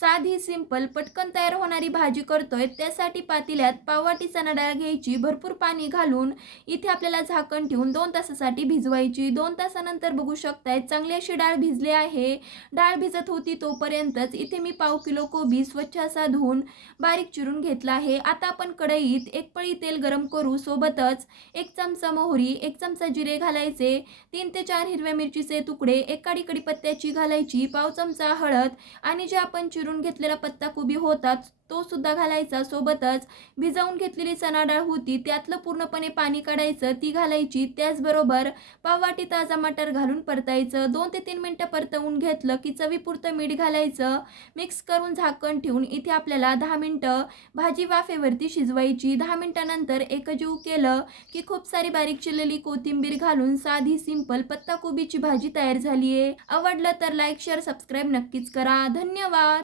साधी सिंपल पटकन तयार होणारी भाजी करतोय. त्यासाठी पातेल्यात पाववाटी चणा डाळ घ्यायची भरपूर पाणी घालून इथे आपल्याला झाकण ठेवून दोन तासासाठी भिजवायची. दोन तासानंतर बघू शकताय चांगली अशी डाळ भिजली आहे. डाळ भिजत होती तोपर्यंतच इथे मी पाव किलो कोबी स्वच्छ असा धुवून बारीक चिरून घेतला आहे. आता आपण कढईत एक पळी तेल गरम करू. सोबतच एक चमचा मोहरी एक चमचा जिरे घालायचे. तीन ते चार हिरव्या मिरचीचे तुकडे एक काडी कडीपत्त्याची घालायची पाव चमचा हळद आणि जे आपण चिरून घेतलेला पत्ता कोबी होताच तो सुद्धा घालायचा. सोबतच भिजवून घेतलेली चणा डाळ होती त्यातलं पूर्णपणे पाणी काढायचं ती घालायची. त्याचबरोबर पाववाटी ताजा मटर घालून परतायचं. दोन ते तीन मिनटं परतवून घेतलं की चवीपुरतं मीठ घालायचं. मिक्स करून झाकण ठेवून इथे आपल्याला दहा मिनटं भाजी वाफेवरती शिजवायची. दहा मिनटानंतर एकजीव केलं की खूप सारी बारीक चिरलेली कोथिंबीर घालून साधी सिंपल पत्ताकोबीची भाजी तयार झाली आहे आवडलं तर लाईक शेअर सबस्क्राईब नक्कीच करा. धन्यवाद!